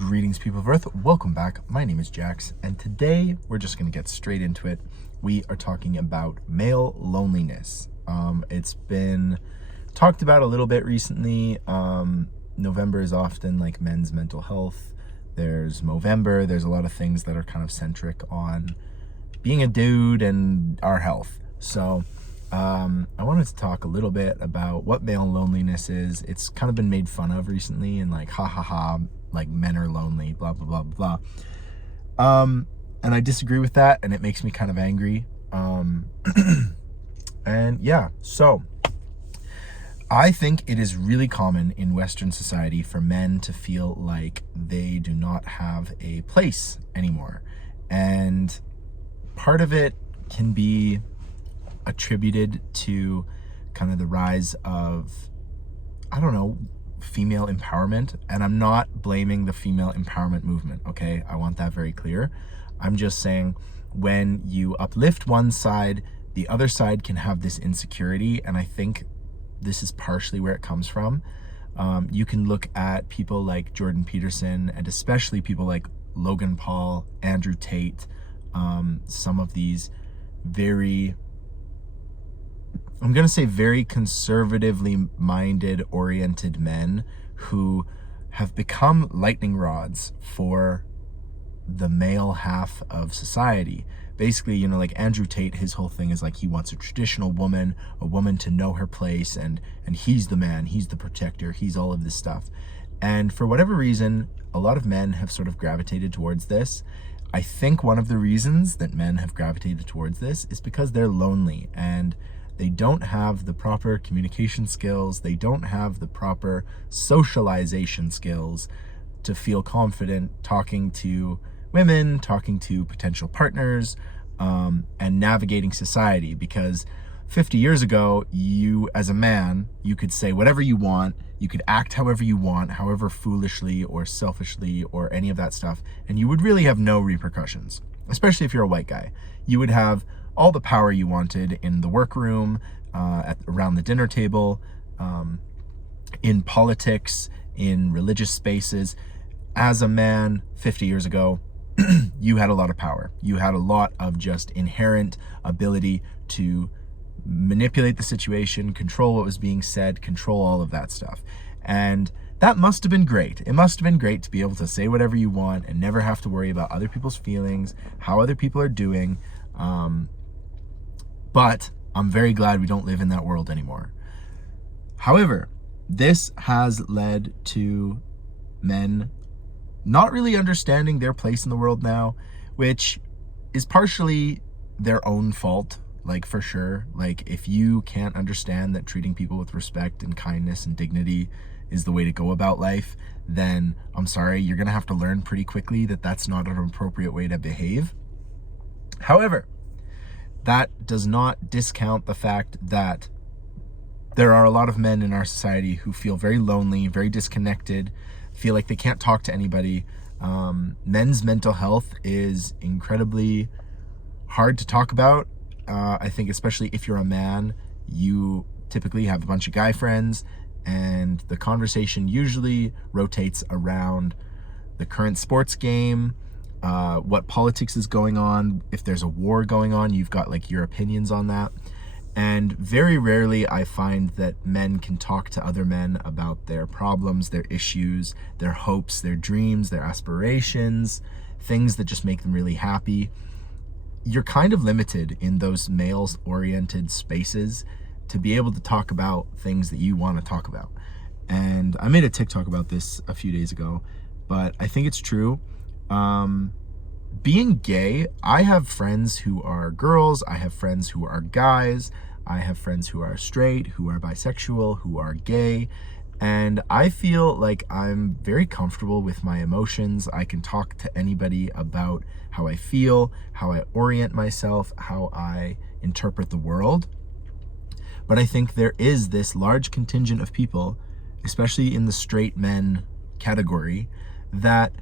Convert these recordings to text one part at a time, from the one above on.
Greetings, people of Earth. Welcome back. My name is Jax, and today we're just going to get straight into it. We are talking about male loneliness. It's been talked about a little bit recently. November is often like men's mental health. There's Movember. There's a lot of things that are kind of centric on being a dude and our health. So I wanted to talk a little bit about what male loneliness is. It's kind of been made fun of recently and like, ha ha ha, like men are lonely, blah, blah, blah, blah. And I disagree with that, and it makes me kind of angry. And yeah, so I think it is really common in Western society for men to feel like they do not have a place anymore. And part of it can be attributed to kind of the rise of, I don't know, female empowerment. And I'm not blaming the female empowerment movement, okay? I want that very clear. I'm just saying when you uplift one side, the other side can have this insecurity. And I think this is partially where it comes from. You can look at people like Jordan Peterson and especially people like Logan Paul, Andrew Tate, some of these very, I'm going to say very conservatively minded, oriented men who have become lightning rods for the male half of society. Basically, you know, like Andrew Tate, his whole thing is like he wants a traditional woman, a woman to know her place, and he's the man, he's the protector, he's all of this stuff. And for whatever reason, a lot of men have sort of gravitated towards this. I think one of the reasons that men have gravitated towards this is because they're lonely and they don't have the proper communication skills. They don't have the proper socialization skills to feel confident talking to women, talking to potential partners, and navigating society. Because 50 years ago, you as a man, you could say whatever you want, you could act however you want, however foolishly or selfishly or any of that stuff, and you would really have no repercussions, especially if you're a white guy. You would have all the power you wanted in the workroom, around the dinner table, in politics, in religious spaces. As a man 50 years ago, you had a lot of power. You had a lot of just inherent ability to manipulate the situation, control what was being said, control all of that stuff. And that must have been great. It must have been great to be able to say whatever you want and never have to worry about other people's feelings, how other people are doing. But I'm very glad we don't live in that world anymore. However, this has led to men not really understanding their place in the world now, which is partially their own fault, like for sure. Like if you can't understand that treating people with respect and kindness and dignity is the way to go about life, then I'm sorry, you're gonna have to learn pretty quickly that that's not an appropriate way to behave. However, that does not discount the fact that there are a lot of men in our society who feel very lonely, very disconnected, feel like they can't talk to anybody. Men's mental health is incredibly hard to talk about. I think especially if you're a man, you typically have a bunch of guy friends, and the conversation usually rotates around the current sports game, what politics is going on. If there's a war going on, you've got like your opinions on that. And very rarely I find that men can talk to other men about their problems, their issues, their hopes, their dreams, their aspirations, things that just make them really happy. You're kind of limited in those males-oriented spaces to be able to talk about things that you want to talk about. And I made a TikTok about this a few days ago, but I think it's true. Being gay, I have friends who are girls, I have friends who are guys, I have friends who are straight, who are bisexual, who are gay, and I feel like I'm very comfortable with my emotions. I can talk to anybody about how I feel, how I orient myself, how I interpret the world. But I think there is this large contingent of people, especially in the straight men category, that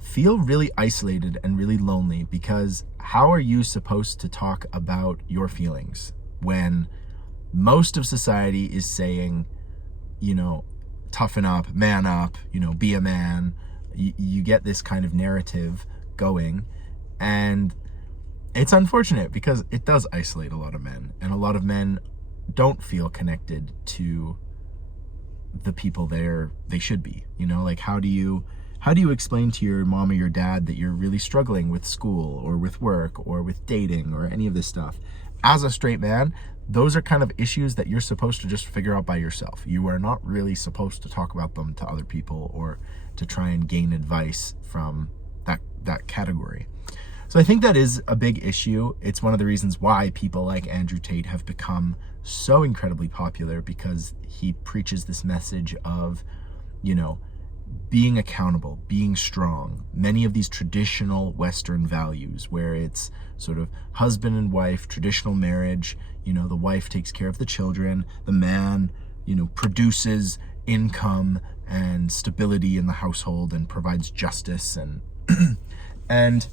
feel really isolated and really lonely, because how are you supposed to talk about your feelings when most of society is saying, you know, toughen up, man up, you know, be a man, You get this kind of narrative going, and it's unfortunate because it does isolate a lot of men, and a lot of men don't feel connected to the people they should be. Like, how do you explain to your mom or your dad that you're really struggling with school or with work or with dating or any of this stuff? As a straight man, those are kind of issues that you're supposed to just figure out by yourself. You are not really supposed to talk about them to other people or to try and gain advice from that category. So I think that is a big issue. It's one of the reasons why people like Andrew Tate have become so incredibly popular, because he preaches this message of, being accountable, being strong, many of these traditional Western values where it's sort of husband and wife, traditional marriage, the wife takes care of the children, the man, produces income and stability in the household and provides justice, and and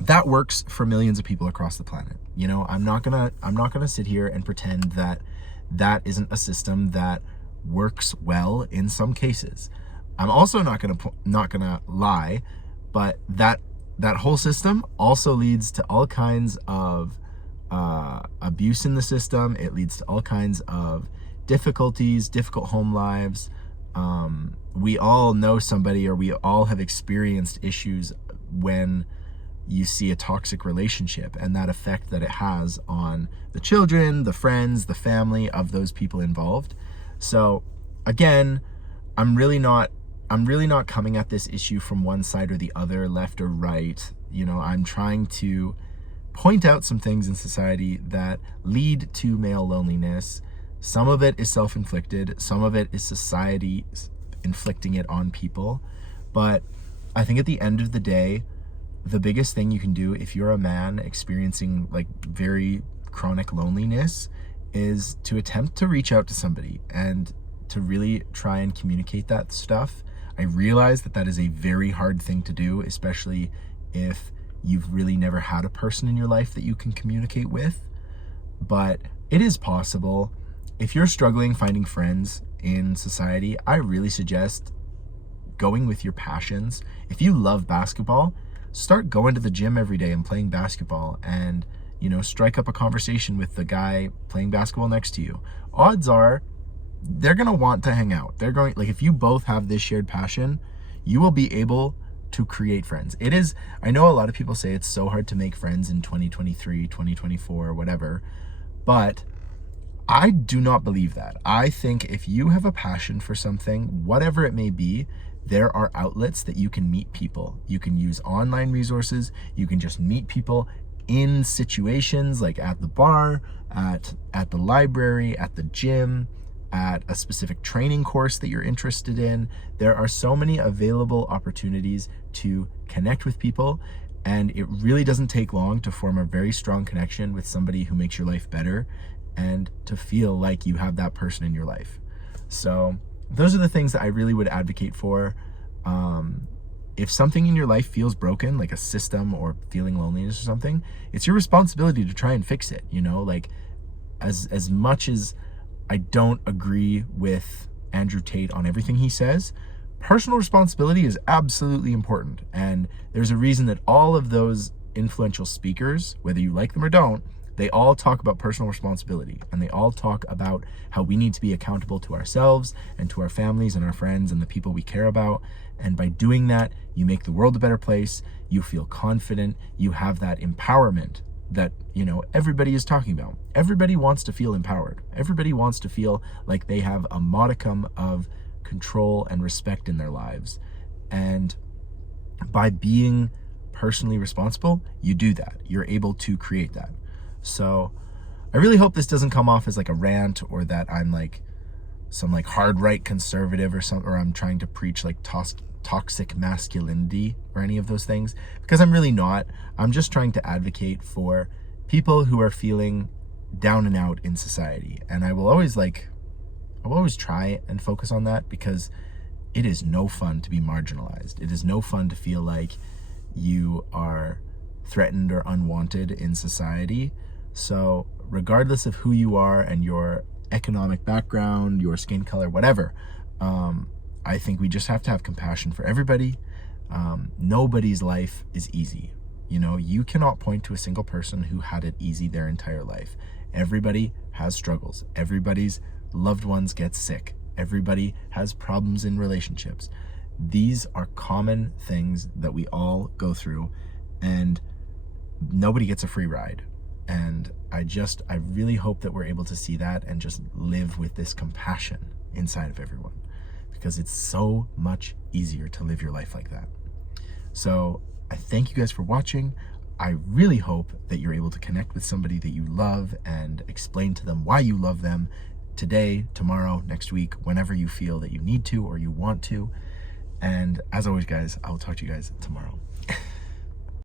that works for millions of people across the planet. I'm not gonna sit here and pretend that isn't a system that works well in some cases. I'm also not gonna lie, but that whole system also leads to all kinds of abuse in the system. It leads to all kinds of difficulties, difficult home lives. We all know somebody, or we all have experienced issues when you see a toxic relationship and that effect that it has on the children, the friends, the family of those people involved. So again, I'm really not coming at this issue from one side or the other, left or right. I'm trying to point out some things in society that lead to male loneliness. Some of it is self-inflicted, some of it is society inflicting it on people. But I think at the end of the day, the biggest thing you can do if you're a man experiencing like very chronic loneliness is to attempt to reach out to somebody and to really try and communicate that stuff. I realize that is a very hard thing to do, especially if you've really never had a person in your life that you can communicate with, but it is possible. If you're struggling finding friends in society, I really suggest going with your passions. If you love basketball, start going to the gym every day and playing basketball, and strike up a conversation with the guy playing basketball next to you. Odds are they're going to want to hang out. If you both have this shared passion, you will be able to create friends. I know a lot of people say it's so hard to make friends in 2023, 2024, whatever, but I do not believe that. I think if you have a passion for something, whatever it may be, there are outlets that you can meet people. You can use online resources. You can just meet people in situations like at the bar, at the library, at the gym, at a specific training course that you're interested in. There are so many available opportunities to connect with people, and it really doesn't take long to form a very strong connection with somebody who makes your life better and to feel like you have that person in your life. So those are the things that I really would advocate for. If something in your life feels broken, like a system or feeling loneliness or something, it's your responsibility to try and fix it. As much as I don't agree with Andrew Tate on everything he says, personal responsibility is absolutely important. And there's a reason that all of those influential speakers, whether you like them or don't, they all talk about personal responsibility, and they all talk about how we need to be accountable to ourselves and to our families and our friends and the people we care about. And by doing that, you make the world a better place. You feel confident. You have that empowerment that, everybody is talking about. Everybody wants to feel empowered. Everybody wants to feel like they have a modicum of control and respect in their lives. And by being personally responsible, you do that. You're able to create that. So I really hope this doesn't come off as like a rant, or that I'm like some like hard right conservative or something, or I'm trying to preach like toxic masculinity or any of those things, because I'm really not. I'm just trying to advocate for people who are feeling down and out in society. And I will always try and focus on that, because it is no fun to be marginalized. It is no fun to feel like you are threatened or unwanted in society. So regardless of who you are and your economic background, your skin color, whatever, I think we just have to have compassion for everybody Nobody's life is easy. You cannot point to a single person who had it easy their entire life. Everybody has struggles. Everybody's loved ones get sick. Everybody has problems in relationships. These are common things that we all go through, and nobody gets a free ride. And I really hope that we're able to see that and just live with this compassion inside of everyone, because it's so much easier to live your life like that. So I thank you guys for watching. I really hope that you're able to connect with somebody that you love and explain to them why you love them today, tomorrow, next week, whenever you feel that you need to or you want to. And as always, guys, I will talk to you guys tomorrow.